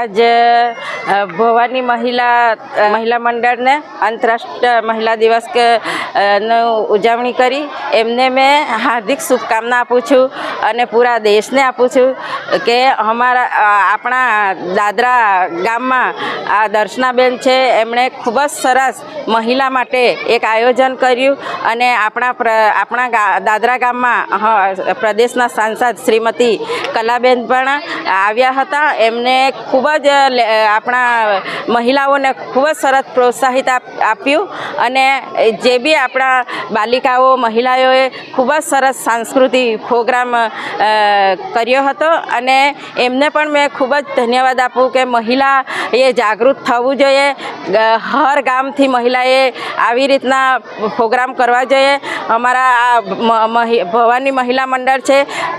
आज ભવાની મહિલા મંડળને આંતરરાષ્ટ્રીય મહિલા દિવસ ઉજવણી કરી એમને મેં હાર્દિક શુભકામના આપું છું અને પૂરા દેશને આપું છું કે આપણા દાદરા ગામમાં આ દર્શનાબેન છે એમણે ખૂબ જ સરસ મહિલા માટે એક આયોજન કર્યું અને આપણા દાદરા ગામમાં પ્રદેશના સાંસદ શ્રીમતી કલાબેન પણ આવ્યા હતા। એમને ખૂબ જ આપણા મહિલાઓને ખૂબ જ સરસ પ્રોત્સાહિત આપ્યું અને જે બી આપણા બાલિકાઓ મહિલાઓએ ખૂબ જ સરસ સાંસ્કૃતિક પ્રોગ્રામ કર્યો હતો અને એમને પણ મેં ખૂબ જ ધન્યવાદ આપું કે મહિલાએ જાગૃત થવું જોઈએ। હર ગામથી મહિલાએ આવી રીતના પ્રોગ્રામ કરવા જોઈએ। અમારા આ ભવાની મહિલા મંડળ છે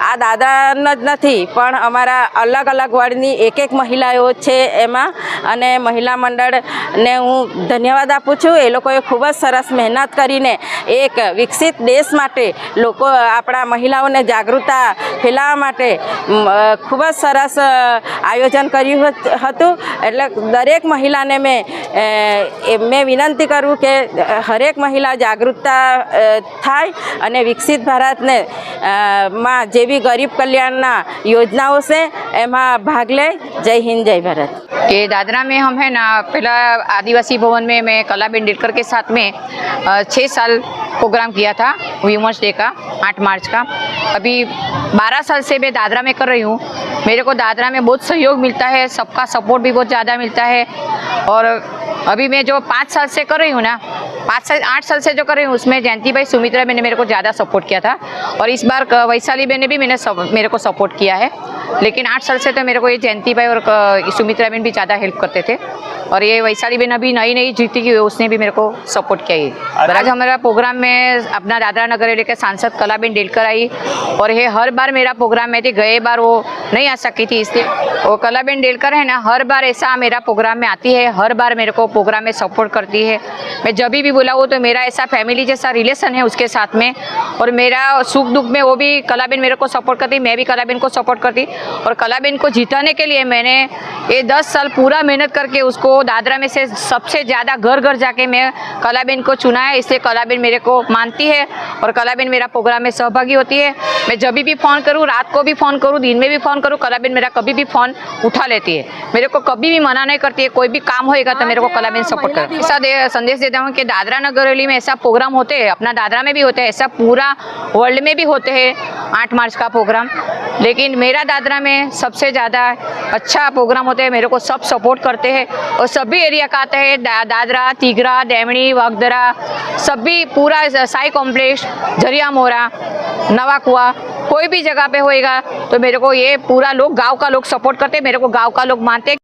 આ દાદરાના જ નથી પણ અમારા અલગ અલગ વર્ગની એક મહિલાઓ છે એમાં અને મહિલા મંડળને હું ધન્યવાદ આપું છું। એ લોકોએ ખૂબ જ સરસ મહેનત કરીને એક વિકસિત દેશ માટે આપણા મહિલાઓને જાગૃતતા ફેલાવવા માટે ખૂબ જ સરસ આયોજન કર્યું હતું। એટલે દરેક મહિલાને મેં વિનંતી કરું કે હરેક મહિલા જાગૃતતા થાય અને વિકસિત ભારતને માં જે બી ગરીબ કल्याणના योजनाओं से एमा भाग ले। जय हिंद जय भारत। कि दादरा में हम है ना पहला आदिवासी भवन में मैं कलाबेन डेलकर के साथ में 6 साल प्रोग्राम किया था वुमेन्स डे का 8 मार्च का। अभी 12 साल से मैं दादरा में कर रही हूँ। मेरे को दादरा में बहुत सहयोग मिलता है, सबका सपोर्ट भी बहुत ज़्यादा मिलता है। और अभी मैं जो 5 साल से कर रही हूँ ना 8 साल से जो कर रही हूँ उसमें जयंती भाई सुमित्रा मैंने मेरे को ज़्यादा सपोर्ट किया था और इस बार वैशाली बहन ने भी मेरे को सपोर्ट किया है। लेकिन 8 साल से तो मेरे को ये जयंती भाई और सुमित्रा बहन भी ज़्यादा हेल्प करते थे और ये वैशाली बहन अभी नई जीती की उसने भी मेरे को सपोर्ट किया है। आज हमारा प्रोग्राम में अपना दादरा नगर एरिया के सांसद कलाबेन डेलकर आई और ये हर बार मेरा प्रोग्राम में थी। गए बार वो नहीं आ सकी थी इसलिए वो कलाबेन डेलकर है ना हर बार ऐसा मेरा प्रोग्राम में आती है, हर बार मेरे को प्रोग्राम में सपोर्ट करती है। मैं जब भी बुलाऊँ तो मेरा ऐसा फैमिली जैसा रिलेशन है उसके साथ में और मेरा सुख दुख में वो भी कलाबेन मेरे को सपोर्ट करती, मैं भी कलाबेन को सपोर्ट करती। और कलाबेन को जिताने के लिए मैंने ये 10 साल पूरा मेहनत करके उसको दादरा में से सबसे ज़्यादा घर घर जाके मैं कलाबेन को चुना है। इसलिए कलाबेन मेरे को मानती है और कलाबेन मेरा प्रोग्राम में सहभागी होती है। मैं जब भी फ़ोन करूँ, रात को भी फ़ोन करूँ, दिन में भी फ़ोन करूँ, कलाबेन मेरा कभी भी फ़ोन उठा लेती है। मेरे को कभी भी मना नहीं करती है। कोई भी काम होएगा तो मेरे को कलाबेन सपोर्ट कर ऐसा संदेश देता हूँ कि दादरा नगर हवेली में ऐसा प्रोग्राम होते हैं, अपना दादरा में भी होते हैं, ऐसा पूरा वर्ल्ड में भी होते हैं 8 मार्च का प्रोग्राम। लेकिन मेरा दादरा में सबसे ज़्यादा अच्छा प्रोग्राम होते हैं। मेरे को सब सपोर्ट करते हैं और सभी एरिया का आते हैं। दादरा, तिगरा, देवणी, वागदरा सभी पूरा साई कॉम्प्लेक्स, झरिया मोरा, नवा कुआ कोई भी जगह पे होएगा तो मेरे को ये पूरा लोग गांव का लोग सपोर्ट करते हैं। मेरे को गांव का लोग मानते हैं।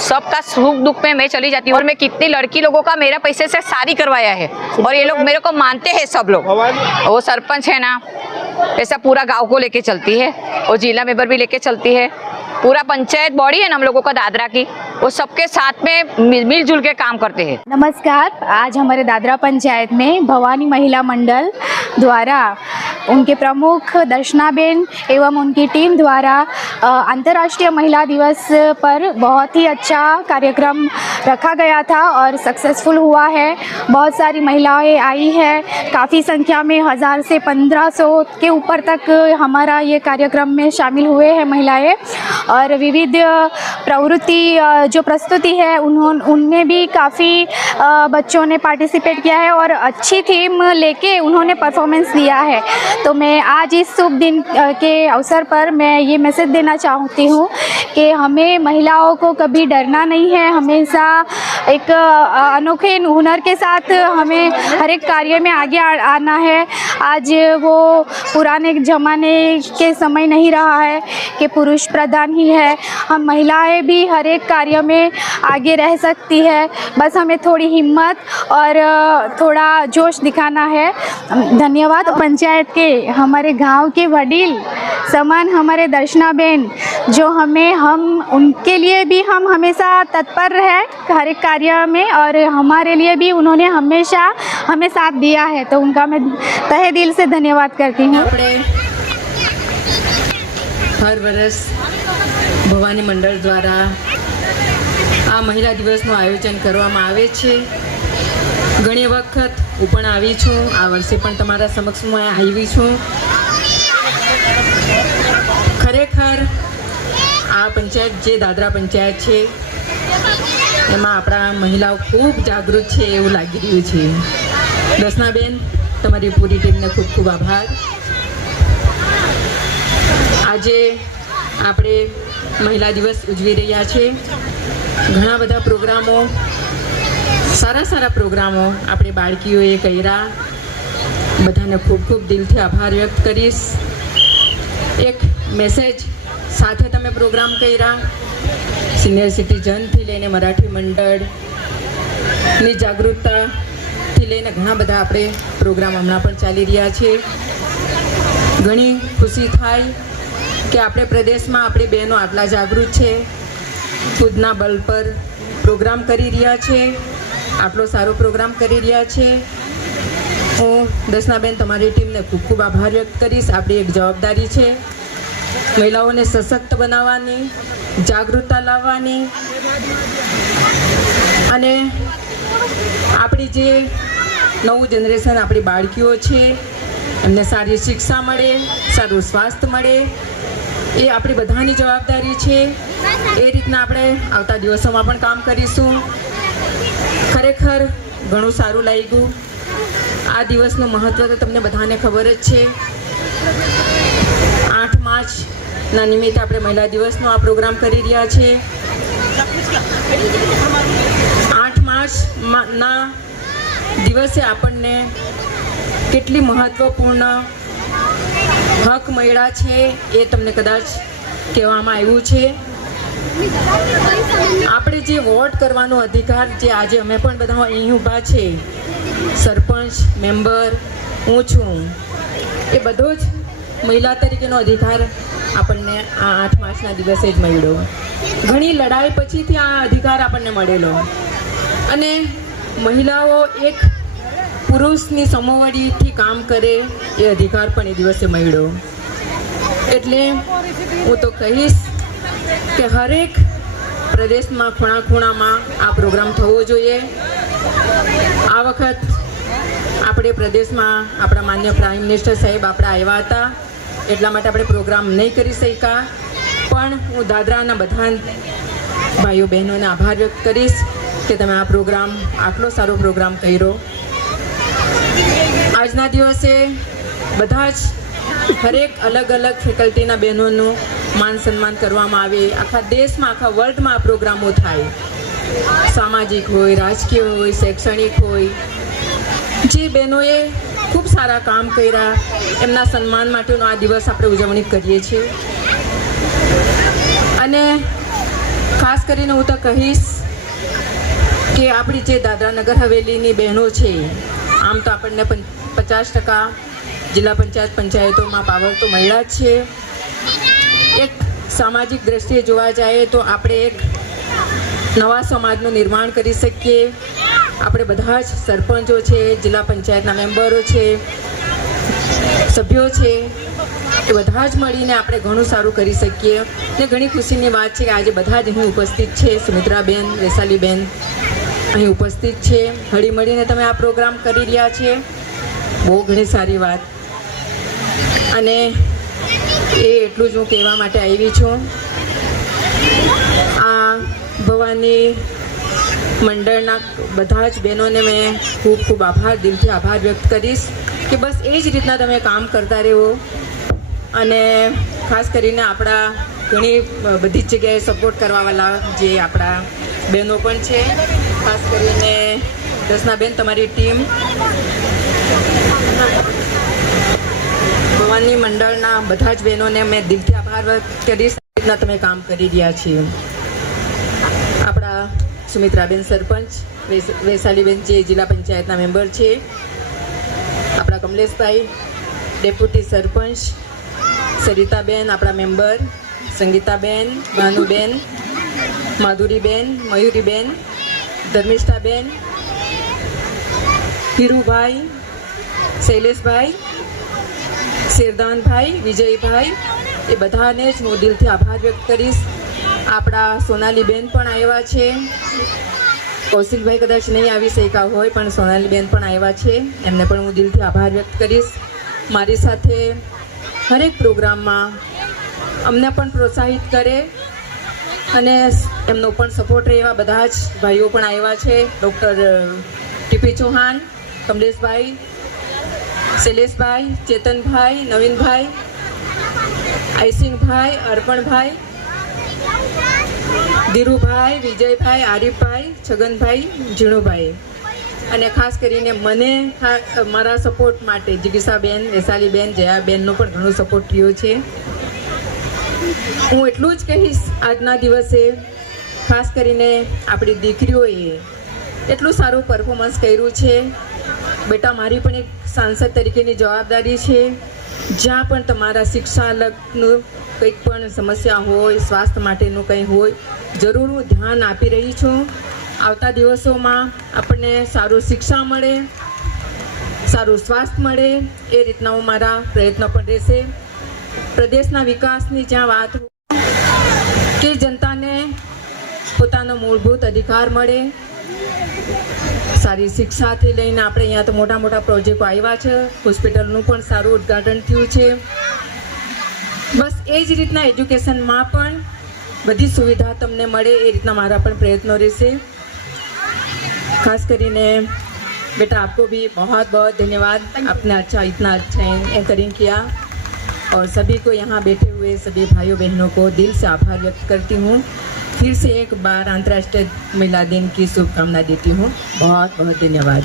सबका सुख दुख में मैं चली जाती हूँ और मैं कितनी लड़की लोगों का मेरा पैसे से शादी करवाया है और ये लोग मेरे को मानते हैं। सब लोग वो सरपंच है ना ऐसा पूरा गांव को लेके चलती है और जिला मेंबर भी लेके चलती है। पूरा पंचायत बॉडी है ना हम लोगों का दादरा की, वो सबके साथ में मिलजुल के काम करते हैं। नमस्कार। आज हमारे दादरा पंचायत में भवानी महिला मंडल द्वारा उनके प्रमुख दर्शनाबेन एवं उनकी टीम द्वारा अंतर्राष्ट्रीय महिला दिवस पर बहुत ही अच्छा कार्यक्रम रखा गया था और सक्सेसफुल हुआ है। बहुत सारी महिलाएं आई है, काफ़ी संख्या में 1000 से 1500 के ऊपर तक हमारा ये कार्यक्रम में शामिल हुए हैं महिलाएं और विविध प्रवृत्ति जो प्रस्तुति है उनमें भी काफ़ी बच्चों ने पार्टिसिपेट किया है और अच्छी थीम लेके उन्होंने परफॉर्मेंस दिया है। तो मैं आज इस शुभ दिन के अवसर पर मैं ये मैसेज देना चाहती हूँ कि हमें महिलाओं को कभी डरना नहीं है। हमेशा एक अनोखे हुनर के साथ हमें हर एक कार्य में आगे आना है। आज वो पुराने ज़माने के समय नहीं रहा है कि पुरुष प्रधान ही है। हम महिलाएं भी हर एक कार्य में आगे रह सकती है। बस हमें थोड़ी हिम्मत और थोड़ा जोश दिखाना है। धन्यवाद। पंचायत के हमारे गांव के वडील समान हमारे दर्शनाबेन जो हम उनके लिए भी हम हमेशा तत्पर है हर एक कार्य में और हमारे लिए भी उन्होंने हमेशा हमें साथ दिया है। तो उनका मैं तहे दिल से धन्यवाद करती हूँ। हर वर्ष भवानी मंडल द्वारा આ મહિલા દિવસનું આયોજન કરવામાં આવે છે. ઘણી વખત હું પણ આવી છું, આ વર્ષે પણ તમારા સમક્ષમાં આવી છું. ખરેખર આ પંચાયત જે દાદરા પંચાયત છે એમાં આપણા મહિલાઓ ખૂબ જાગૃત છે એવું લાગી રહ્યું છે. દર્શનાબેન, તમારી પૂરી ટીમને ખૂબ ખૂબ આભાર. આજે આપણે મહિલા દિવસ ઉજવી રહ્યા છે. ઘણા બધા પ્રોગ્રામો, સારા પ્રોગ્રામો આપણે બાળકીઓએ કર્યા. બધાને ખૂબ ખૂબ દિલથી આભાર વ્યક્ત કરીશ. એક મેસેજ સાથે તમે પ્રોગ્રામ કર્યા. સિનિયર સિટીઝનથી લઈને મરાઠી મંડળની જાગૃતતાથી લઈને ઘણા બધા આપણે પ્રોગ્રામ હમણાં પણ ચાલી રહ્યા છે. ઘણી ખુશી થાય કે આપણે પ્રદેશમાં આપણી બહેનો આટલા જાગૃત છે, ખુદના બલ પર પ્રોગ્રામ કરી રહ્યા છે, આટલો સારો પ્રોગ્રામ કરી રહ્યા છે. હું દર્શનાબેન તમારી ટીમને ખૂબ ખૂબ આભાર વ્યક્ત કરીશ. આપણી એક જવાબદારી છે મહિલાઓને સશક્ત બનાવવાની, જાગૃતતા લાવવાની અને આપણી જે નવું જનરેશન આપણી બાળકીઓ છે એમને સારી શિક્ષા મળે, સારું સ્વાસ્થ્ય મળે, એ આપણી બધાની જવાબદારી છે. એ રીતના આપણે આવતા દિવસોમાં પણ કામ કરીશું. ખરેખર ઘણું સારું લાગ્યું. આ દિવસનું મહત્ત્વ તો તમને બધાને ખબર જ છે. 8 માર્ચના નિમિત્તે આપણે મહિલા દિવસનો આ પ્રોગ્રામ કરી રહ્યા છીએ. 8 માર્ચના દિવસે આપણને કેટલી મહત્ત્વપૂર્ણ હક મળ્યા છે એ તમને કદાચ કહેવામાં આવ્યું છે. આપણે જે વોટ કરવાનો અધિકાર, જે આજે અમે પણ બધા અહીં ઊભા છે, સરપંચ, મેમ્બર, હું છું, એ બધો જ મહિલા તરીકેનો અધિકાર આપણને આ 8 માર્ચના દિવસે જ મળ્યો. ઘણી લડાઈ પછીથી આ અધિકાર આપણને મળેલો અને મહિલાઓ એક પુરુષની સમોવડીથી કામ કરે એ અધિકાર પણ એ દિવસે મળ્યો. એટલે હું તો કહીશ કે હરેક પ્રદેશમાં ખૂણા ખૂણામાં આ પ્રોગ્રામ થવો જોઈએ. આ વખત આપણે પ્રદેશમાં આપણા માન્ય પ્રાઇમ મિનિસ્ટર સાહેબ આપણા આવ્યા હતા, એટલા માટે આપણે પ્રોગ્રામ નહીં કરી શક્યા. પણ હું દાદરાના બધા ભાઈઓ બહેનોને આભાર વ્યક્ત કરીશ કે તમે આ પ્રોગ્રામ, આટલો સારો પ્રોગ્રામ કર્યો. આજના દિવસે બધા જ હરેક અલગ અલગ ફેકલ્ટીના બહેનોનું માન સન્માન કરવામાં આવે. આખા દેશમાં, આખા વર્લ્ડમાં આ પ્રોગ્રામો થાય. સામાજિક હોય, રાજકીય હોય, શૈક્ષણિક હોય. જે બહેનોએ ખૂબ સારા કામ કર્યા એમના સન્માન માટેનો આ દિવસ આપણે ઉજવણી કરીએ છીએ. અને ખાસ કરીને હું તો કહીશ કે આપણી જે દાદરા નગર હવેલીની બહેનો છે, આમ તો આપણને 50% જિલ્લા પંચાયતોમાં પાવર તો મળ્યા જ છે. એક સામાજિક દ્રષ્ટિએ જોવા જાય તો આપણે એક નવા સમાજનું નિર્માણ કરી શકીએ. આપણે બધા જ સરપંચો છે, જિલ્લા પંચાયતના મેમ્બરો છે, સભ્યો છે, એ બધા જ મળીને આપણે ઘણું સારું કરી શકીએ. ને ઘણી ખુશીની વાત છે કે આજે બધા જ અહીં ઉપસ્થિત છે. સુમિત્રાબેન, વૈશાલીબેન અહીં ઉપસ્થિત છે. હળી મળીને તમે આ પ્રોગ્રામ કરી રહ્યા છે, બહુ ઘણી સારી વાત. અને એ એટલું જ હું કહેવા માટે આવી છું. આ ભવાની મંડળના બધા જ બહેનોને મેં ખૂબ ખૂબ આભાર, દિલથી આભાર વ્યક્ત કરીશ કે બસ એ જ રીતના તમે કામ કરતા રહો. અને ખાસ કરીને આપણા ઘણી બધી જ જગ્યાએ સપોર્ટ કરવાવાળા જે આપણા બહેનો પણ છે, ખાસ કરીને દર્શનાબેન, તમારી ટીમ, ભવાની મંડળના બધા જ બહેનોને મેં દિલથી આભાર વ્યક્ત કરીશ. રીતના તમે કામ કરી રહ્યા છીએ. આપણા સુમિત્રાબેન સરપંચ, વૈશાલીબેન જે જિલ્લા પંચાયતના મેમ્બર છે, આપણા કમલેશભાઈ ડેપ્યુટી સરપંચ, સરિતાબેન આપણા મેમ્બર, સંગીતાબેન, ભાનુબેન, માધુરીબેન, મયુરીબેન, ધર્મિષ્ઠાબેન, હીરુભાઈ, શૈલેષભાઈ, શેરદાનભાઈ, વિજયભાઈ, એ બધાને જ હું દિલથી આભાર વ્યક્ત કરીશ. આપણા સોનાલીબેન પણ આવ્યા છે. કૌશિકભાઈ કદાચ નહીં આવી શક્યા હોય, પણ સોનાલીબેન પણ આવ્યા છે. એમને પણ હું દિલથી આભાર વ્યક્ત કરીશ. મારી સાથે હરેક પ્રોગ્રામમાં અમને પણ પ્રોત્સાહિત કરે અને એમનો પણ સપોર્ટ રહે એવા બધા જ ભાઈઓ પણ આવ્યા છે. ડૉક્ટર ટીપી ચૌહાણ, કમલેશભાઈ, શૈલેષભાઈ, ચેતનભાઈ, નવીનભાઈ, આઈસિંગભાઈ, અર્પણભાઈ, ધીરુભાઈ, વિજયભાઈ, આરીફભાઈ, છગનભાઈ, ઝીણુભાઈ, અને ખાસ કરીને મને મારા સપોર્ટ માટે જિગીસાબેન, વૈશાલીબેન, જયાબેનનો પણ ઘણો સપોર્ટ રહ્યો છે. હું એટલું જ કહીશ, આજના દિવસે ખાસ કરીને આપણી દીકરીઓએ એટલું સારું પરફોર્મન્સ કર્યું છે. બેટા, મારી પણ એક સાંસદ તરીકેની જવાબદારી છે. જ્યાં પણ તમારા શિક્ષાલગનું કંઈક પણ સમસ્યા હોય, સ્વાસ્થ્ય માટેનું કંઈ હોય, જરૂર હું ધ્યાન આપી રહી છું. આવતા દિવસોમાં આપણને સારું શિક્ષા મળે, સારું સ્વાસ્થ્ય મળે, એ રીતના હું મારા પ્રયત્નો પણ રહેશે. પ્રદેશના વિકાસની જ્યાં વાત કે જનતાને પોતાનો મૂળભૂત અધિકાર મળે, સારી શિક્ષાથી લઈને આપણે અહીંયા તો મોટા મોટા પ્રોજેક્ટો આવ્યા છે. હોસ્પિટલનું પણ સારું ઉદ્ઘાટન થયું છે. બસ એ જ રીતના એજ્યુકેશનમાં પણ બધી સુવિધા તમને મળે એ રીતના મારા પણ પ્રયત્નો રહેશે. खास કરીને बेटा आपको भी बहुत बहुत धन्यवाद. आपने अच्छा इतना अच्छा एंकरिंग किया और सभी को यहाँ बैठे हुए सभी भाइयों बहनों को दिल से आभार व्यक्त करती हूँ. फिर से एक बार अंतर्राष्ट्रीय महिला दिन की शुभकामना देती हूँ. बहुत बहुत धन्यवाद.